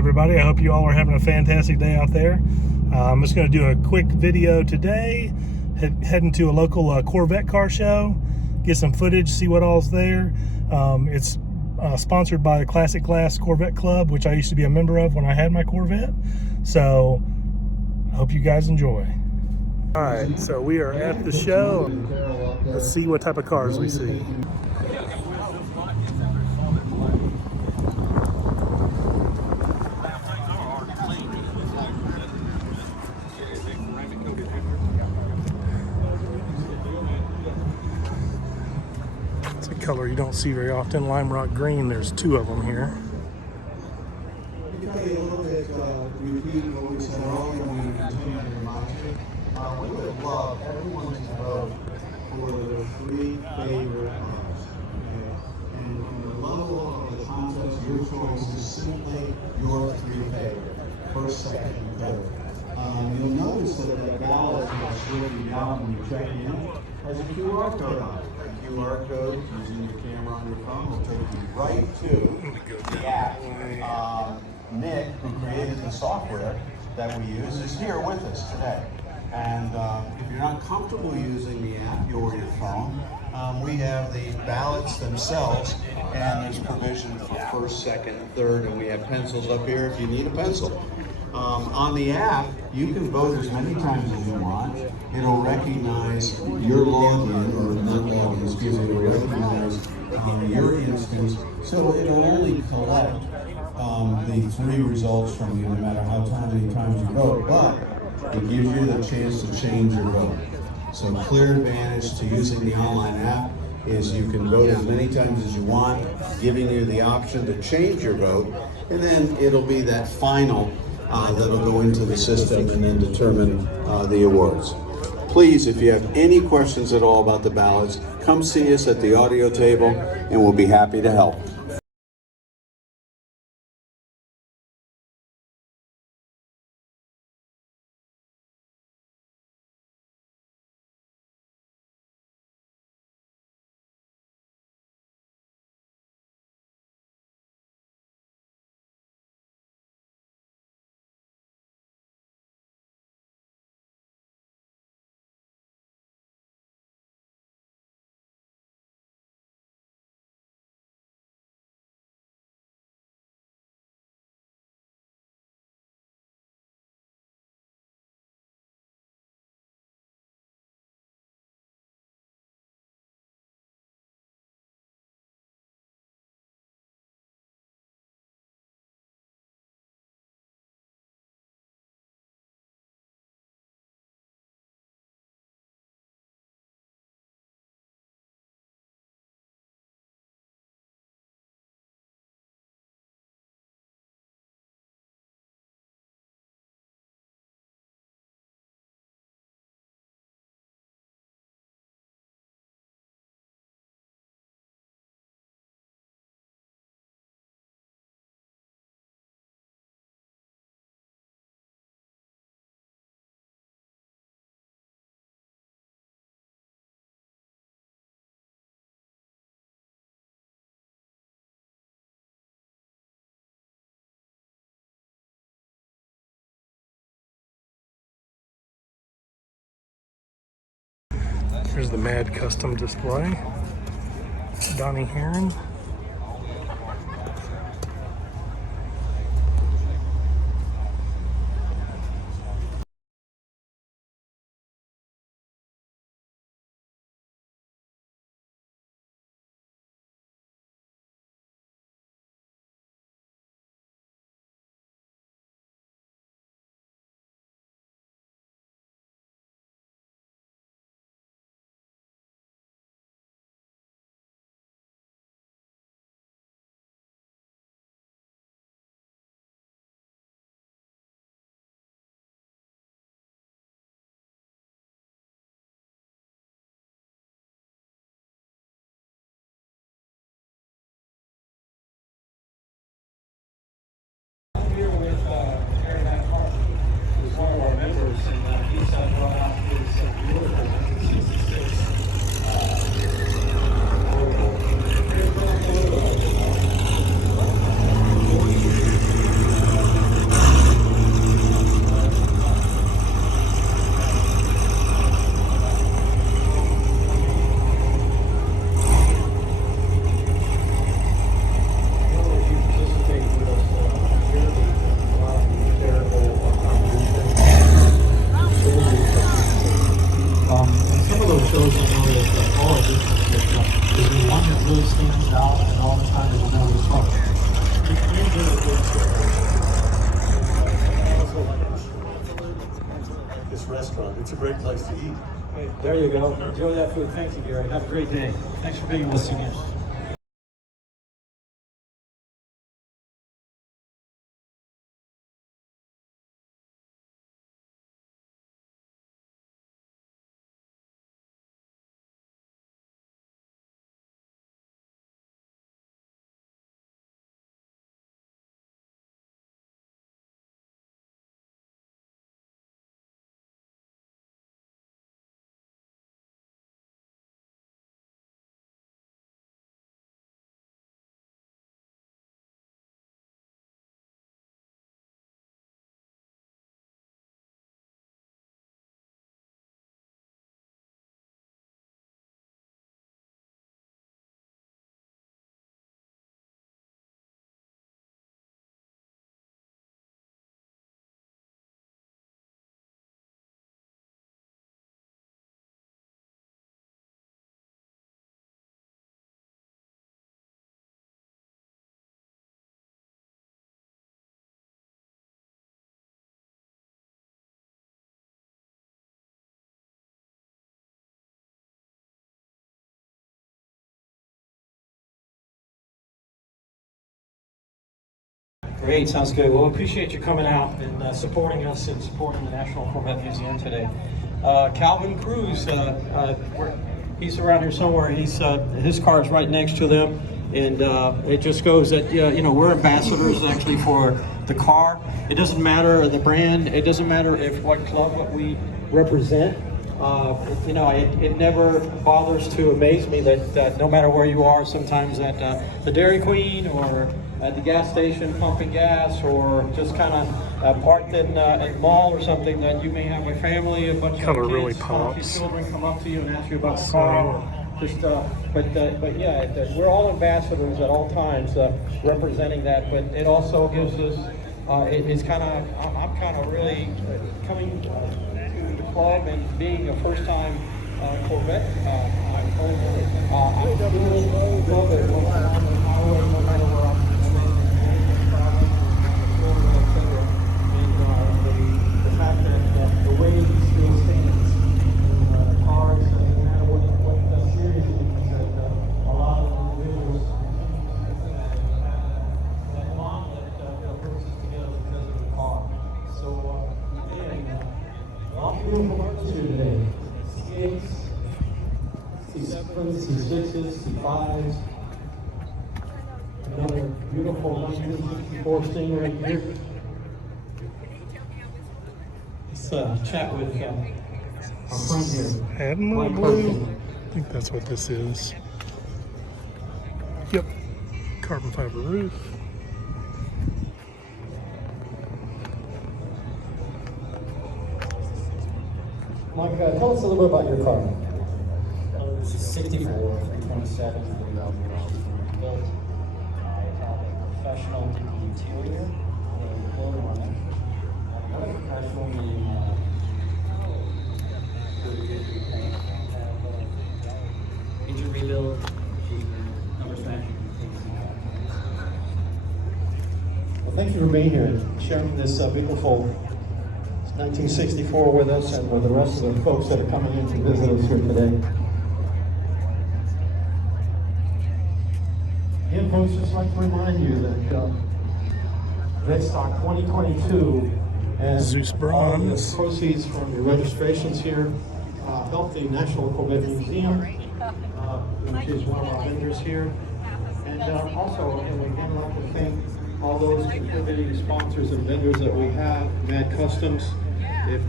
everybody, I hope you all are having a fantastic day out there. I'm just going to do a quick video today, heading to a local Corvette car show, get some footage, see what all's there. It's sponsored by the Classic Glass Corvette Club, which I used to be a member of when I had my Corvette. So I hope you guys enjoy. All right, so we are at the show. Let's see what type of cars we see. It's a color you don't see very often, lime rock green. There's two of them here. We would love everyone to vote for their three favorite cars. Okay? And the level of the contest, your choice is simply your three favorite, first, second, and third. You'll notice that the ballot that's written out when you check in has a QR code on it. The QR code, using your camera on your phone, will take you right to the app. Nick, who created the software that we use, is here with us today. And if you're not comfortable using the app or your phone, we have the ballots themselves, and there's provision for first, second, and third, and we have pencils up here if you need a pencil. On the app, you can vote as many times as you want. It'll recognize your login, or not login, excuse me, it'll recognize your instance, so it'll only collect the three results from you, no matter how many times you vote, but it gives you the chance to change your vote. So clear advantage to using the online app is you can vote as many times as you want, giving you the option to change your vote, and then it'll be that final that'll go into the system and then determine the awards. Please, if you have any questions at all about the ballots, come see us at the audio table and we'll be happy to help. Here's the Mad Custom display. Donnie Heron. It's a great place to eat. There you go. Enjoy that food. Thank you, Gary. Have a great day. Thanks for being with us again. Great, sounds good. Well, appreciate you coming out and supporting us and supporting the National Corvette Museum today. Calvin Cruz, he's around here somewhere. His car is right next to them, and it just goes that we're ambassadors actually for the car. It doesn't matter the brand. It doesn't matter if what club what we represent. It never bothers to amaze me that no matter where you are, sometimes at the Dairy Queen or at the gas station pumping gas, or just kind of parked in a mall or something, that you may have a family, a bunch of kids, really your children come up to you and ask you about the car. But yeah, we're all ambassadors at all times representing that. But it also gives us. I'm kind of really coming to the club and being a first-time Corvette owner. I really love it when I'm on the highway, no matter where I'm. The fact that the way he still stands in cars, no matter what series it is, that a lot of individuals that bond that brings us together because of the car. So, again, a lot of beautiful markets here today. C8s, C7s, C6s, C5s. Another beautiful 1964 Stingray here. Let's chat with our friend here. Admiral Blue. I think that's what this is. Yep. Carbon fiber roof. Mike, tell us a little bit about your car. This is 64, 327, built. I have a professional in the interior, a builder on it. Another professional in engine rebuild, number smash. Well, thank you for being here and sharing this beautiful 1964 with us and with the rest of the folks that are coming in to visit us here today. Again, folks, just like to remind you that VetteStock 2022 and Zeus all of Bronze. the proceeds from your registrations here help the National Corvette Museum, which is one of our vendors here. And also, we again like to thank all those contributing sponsors and vendors that we have, Mad Customs. If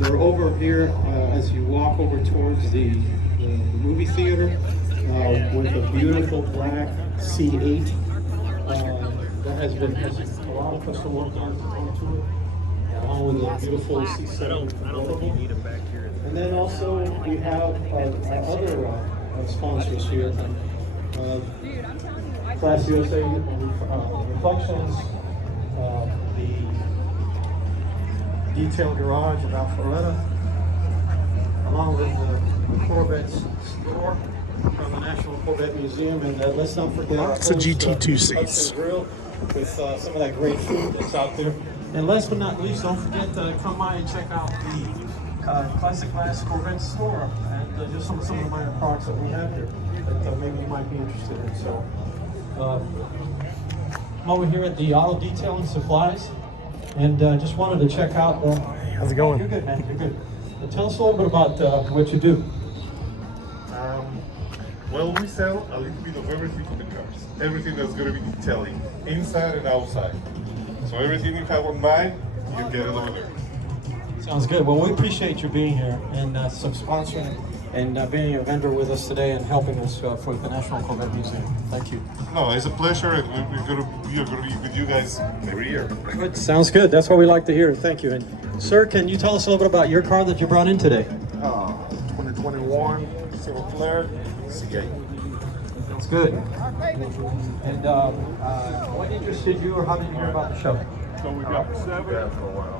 they're over here as you walk over towards the movie theater with a beautiful black C8 that has a lot of custom work done onto it, along with a beautiful C7 convertible. And then also we have our other sponsors here. Class USA Reflections, the Detail Garage of Alpharetta, along with the Corvette store from the National Corvette Museum, and let's not forget lots of GT2 seats grill with some of that great food that's out there. And last but not least, don't forget to come by and check out the classic glass Corvette store, and just some of the minor products that we have here that maybe you might be interested in. So, I'm over here at the Auto Detailing Supplies, and just wanted to check out. How's it going? You're good, man. You're good. Tell us a little bit about what you do. Well, we sell a little bit of everything in the cars. Everything that's going to be detailing, inside and outside. So everything you have on mind, you get it over there. Sounds good. Well, we appreciate you being here and some sponsoring and being a vendor with us today and helping us for the National Corvette Museum. Thank you. No, it's a pleasure. We are going to be with you guys every year. Good. Sounds good. That's what we like to hear. Thank you. And sir, can you tell us a little bit about your car that you brought in today? 2021 Silver Flare CA. That's good. And what interested you, or how did you hear about the show? So we got 7 for a while.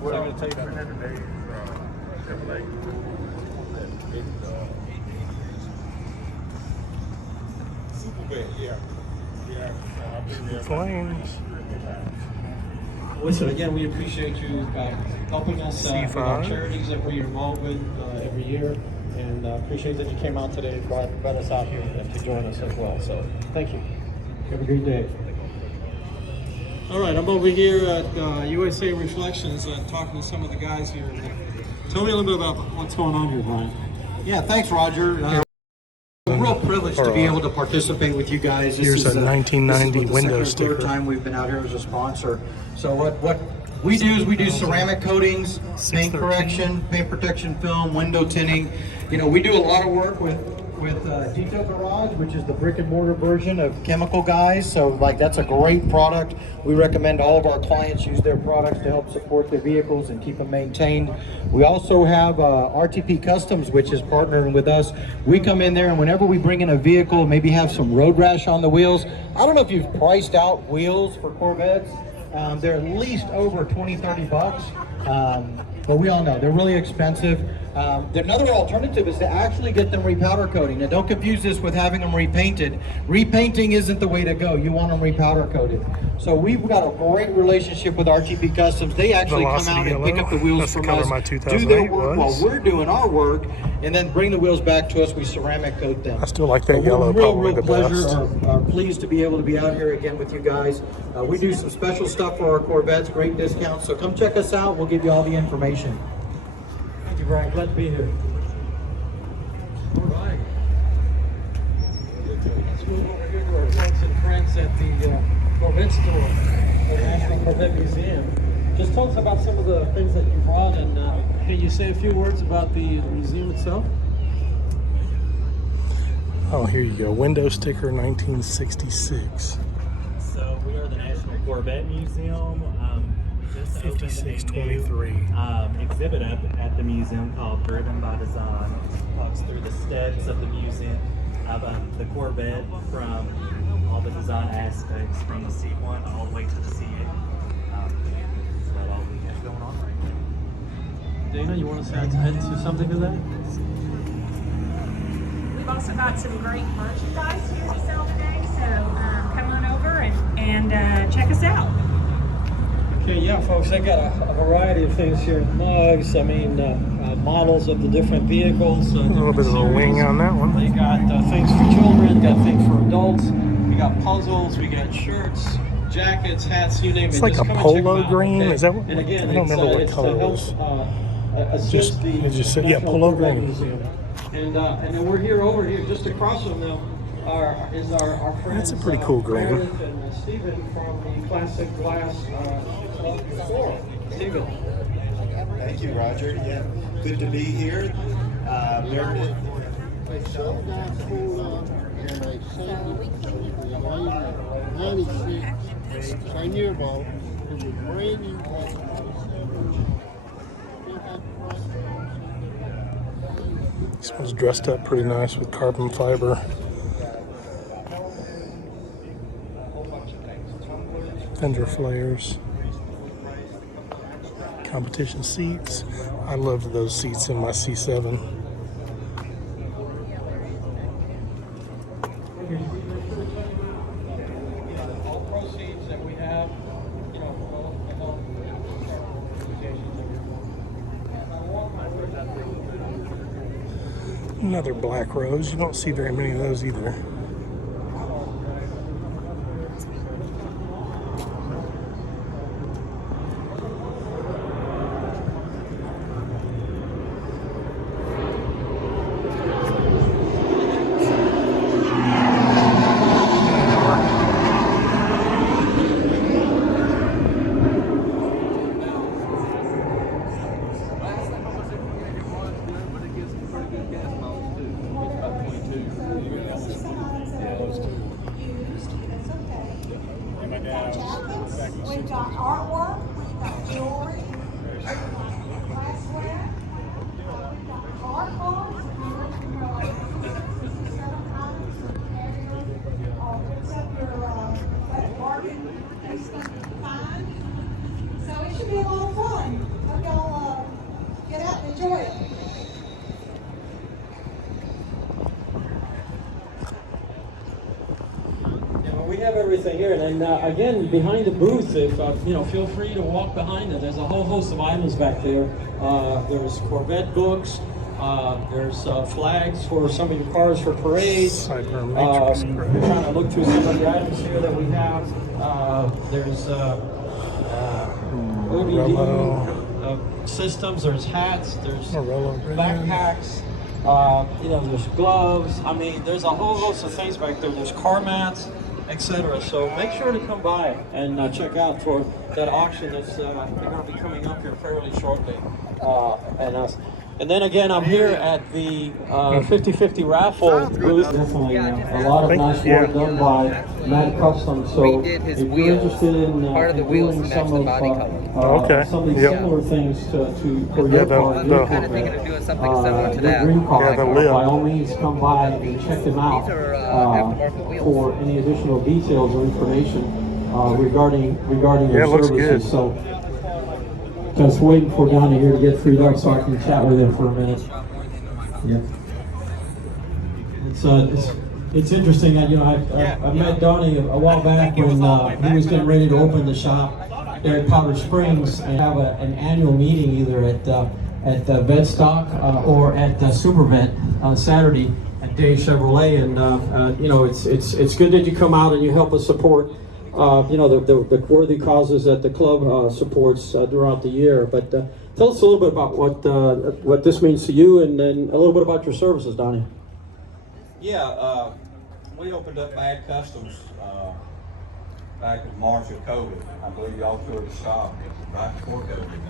What I'm going to take 300 days Chevrolet. Super bad, yeah. Flames. Listen, again, we appreciate you helping us with our C5. charities that we're involved with every year, and appreciate that you came out today and brought us out here to join us as well. So, thank you. Have a great day. All right, I'm over here at USA Reflections talking to some of the guys here. Tell me a little bit about what's going on here, Brian. Yeah, thanks, Roger. A real privilege to be able to participate with you guys. Here's a 1990 this is window the sticker. third time we've been out here as a sponsor. So what we do is we do ceramic coatings, paint correction, paint protection film, window tinting. You know, we do a lot of work with Detail Garage, which is the brick and mortar version of Chemical Guys. So like that's a great product. We recommend all of our clients use their products to help support their vehicles and keep them maintained. We also have RTP Customs, which is partnering with us. We come in there and whenever we bring in a vehicle, maybe have some road rash on the wheels. I don't know if you've priced out wheels for Corvettes. They're at least over 20, 30 bucks. But we all know they're really expensive. Another alternative is to actually get them repowder coating. Now don't confuse this with having them repainted. Repainting isn't the way to go. You want them repowder coated. So we've got a great relationship with RTP Customs. They actually Velocity come out and yellow. pick up the wheels That's the from color us, my do 2008 their work was. while we're doing our work, and then bring the wheels back to us. We ceramic coat them. I still like that So yellow we're probably real the pleasure. best. Are pleased to be able to be out here again with you guys. We do some special stuff for our Corvettes, great discounts. So come check us out. We'll give you all the information. Thank you, Brian. Glad to be here. All right. Let's move over here to our folks and friends at the Corvette store, the National Corvette Museum. Just tell us about some of the things that you brought, and can you say a few words about the museum itself? Oh, here you go. Window sticker 1966. So we are the National Corvette Museum. We just opened a new 5623. exhibit up at the museum called Driven by Design. It walks through the steps of the museum of the Corvette from all the design aspects from the C1 all the way to the C8. That's about all we have going on right now. Dana, you want to add to something to that? We've also got some great merchandise here to sell today, so come on over and check us out. Okay, yeah, folks, they got a variety of things here. Mugs, I mean, models of the different vehicles. A little bit of a wing on that one. They got things for children, got things for adults. We got puzzles, we got shirts, jackets, hats, you name it. It's like Just a come and check polo them out, green. okay? Is that what? And again, I don't remember what it's color to it help, was. assist Just- the it just said- yeah, National Polo Corvette Green. Museum. And then we're here over here, just across from them, is our friends. That's a pretty cool green. Meredith and Stephen from the Classic Glass store. Stephen. Thank you, Roger. Yeah, good to be here. Meredith. This one's dressed up pretty nice with carbon fiber. Fender flares. Competition seats. I loved those seats in my C7. All proceeds that we have, Another black rose. You don't see very many of those either. We've got artwork, we've got jewelry, we've got glassware, we've got cardboard, picks up your bargain basement find. So it should be a lot of fun. Hope y'all get out and enjoy it. We have everything here, and then again, behind the booth, if feel free to walk behind it. There's a whole host of items back there. There's Corvette books. There's flags for some of your cars for parades. Cyber Matrix We're trying to look through some of the items here that we have. There's OBD systems. There's hats. There's backpacks. There's gloves. I mean, there's a whole host of things back there. There's car mats, etc. So make sure to come by and check out for that auction that's going to be coming up here fairly shortly. And then again, I'm here at the 50/50 raffle booth. Definitely a lot of nice work done by Matt Custom. So if you're interested in doing some of these similar things for your car, your dream car, by all means come by and check them out for any additional details or information regarding your services. So just waiting for Donnie here to get freed up so I can chat with him for a minute. Yeah. It's interesting that I met Donnie a while back when he was getting ready to open the shop there at Powder Springs and have an annual meeting either at VetteStock or at SuperVet on Saturday at Dave Chevrolet, and it's good that you come out and you help us support the worthy causes that the club supports throughout the year. But tell us a little bit about what this means to you, and then a little bit about your services, Donnie. Yeah, we opened up Mad Customs back in March of COVID. I believe y'all toured the shop right before COVID.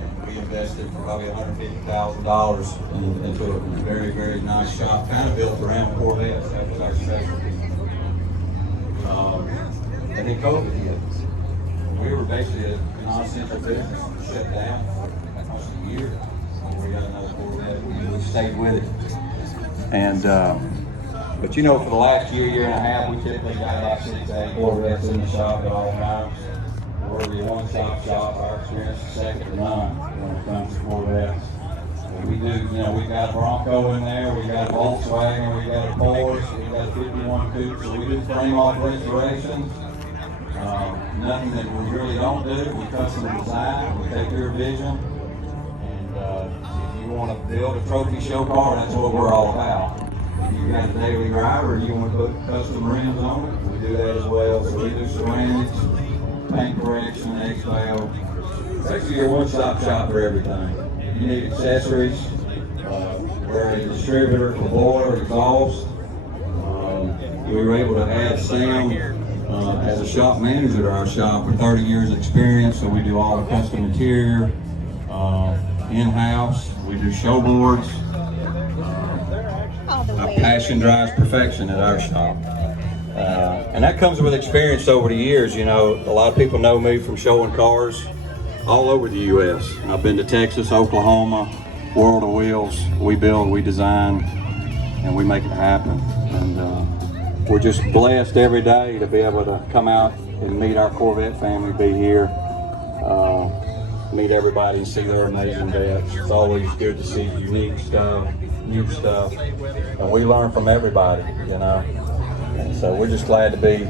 And we invested probably $150,000 into a very, very nice shop, kind of built around Corvettes. That was our specialty. And then COVID hit. We were basically a non-essential business, shut down for almost a year. We got another Corvette, we stayed with it. And, but for the last year and a half, we typically got about 6 to 8 Corvettes in the shop at all times. We're the one-stop shop. Our experience is second to none when it comes to Corvettes. We do, we got a Bronco in there, we got a Volkswagen, we got a Porsche, we got a 51 Coupe, so we do frame-off restorations. Nothing that we really don't do. We custom design, we take your vision, and if you want to build a trophy show car, that's what we're all about. If you got a daily driver and you want to put custom rims on it, we do that as well. So we do ceramics, paint correction, expo. Basically, you're a one-stop shop for everything. If you need accessories, we're a distributor for boiler, exhaust. We were able to add Sam as a shop manager to our shop with 30 years experience, so we do all the custom interior in-house. We do show boards. Passion drives perfection at our shop. And that comes with experience over the years. A lot of people know me from showing cars all over the U.S. I've been to Texas, Oklahoma, World of Wheels. We build, we design, and we make it happen. And we're just blessed every day to be able to come out and meet our Corvette family, be here, meet everybody and see their amazing vets. It's always good to see unique stuff, new stuff, and we learn from everybody, And so we're just glad to be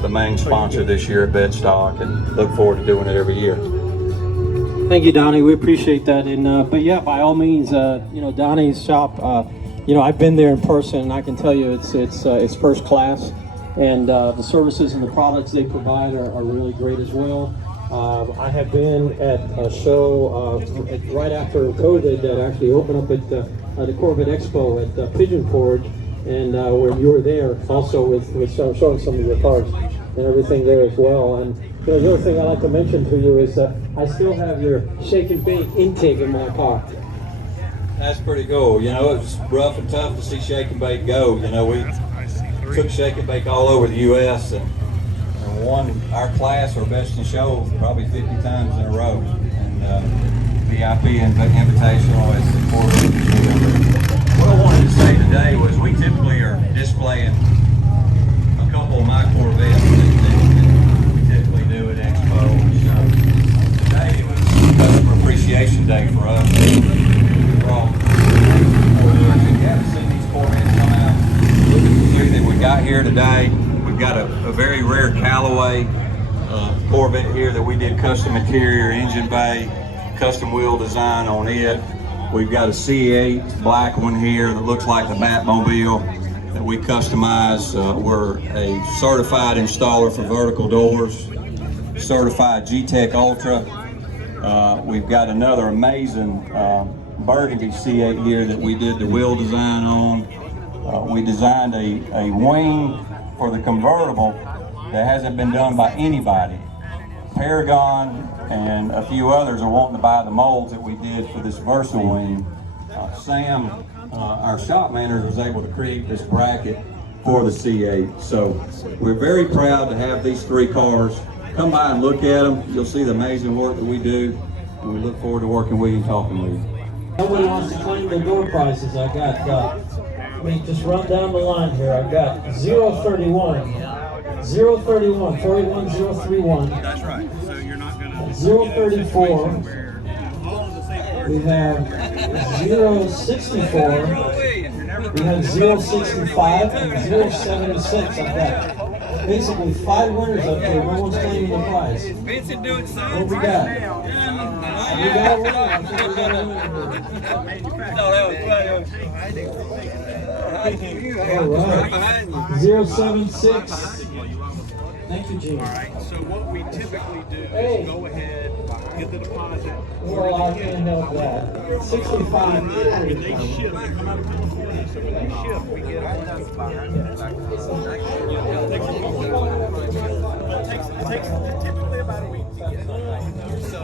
the main sponsor this year at VetteStock, and look forward to doing it every year. Thank you, Donnie. We appreciate that. And but yeah, by all means, you know, Donnie's shop. You know, I've been there in person, and I can tell you it's first class. And the services and the products they provide are really great as well. I have been at a show right after COVID that actually opened up at the Corvette Expo at Pigeon Forge, and where you were there also with showing some of your cars and everything there as well. And you know, the other thing I'd like to mention to you is I still have your shake and bake intake in my car. That's pretty cool. You know, it was rough and tough to see Shake and Bake go. You know, we took Shake and Bake all over the U.S. and won our class or best in show probably 50 times in a row. And VIP and Invitational is important. What I wanted to say today was we typically are displaying a couple of my Corvettes that we typically do at Expo. So today it was Customer Appreciation Day for us. If you haven't seen these Corvettes come out, look at the three that we got here today. We've got a very rare Callaway Corvette here that we did custom interior, engine bay, custom wheel design on it. We've got a C8 black one here that looks like the Batmobile that we customize. We're a certified installer for vertical doors, certified G-Tech Ultra. We've got another amazing burgundy C8 here that we did the wheel design on. We designed a wing for the convertible that hasn't been done by anybody. Paragon and a few others are wanting to buy the molds that we did for this Versa wing. Sam, our shop manager, was able to create this bracket for the C8. So we're very proud to have these three cars. Come by and look at them. You'll see the amazing work that we do, and we look forward to working with you and talking with you. Nobody wants to claim the door prices. I got, let me just run down the line here. I've got 031, 031, 481, 031. That's right. So you're not going to. 034. We have 064. We have 065 and 076. I've got basically 5 winners up here. No one's claiming the prize. Vincent doing something. What we got? We got a winner. I think we got a winner. All right. 076. Thank you, Jim. All right. So what we typically do is go ahead, get the deposit. Well, I can't help that. 65. When they ship, they come out of California. So when they ship, we get it takes typically about a week to get. So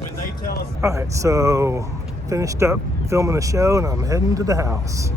when they tell us. All right, so finished up filming the show and I'm heading to the house.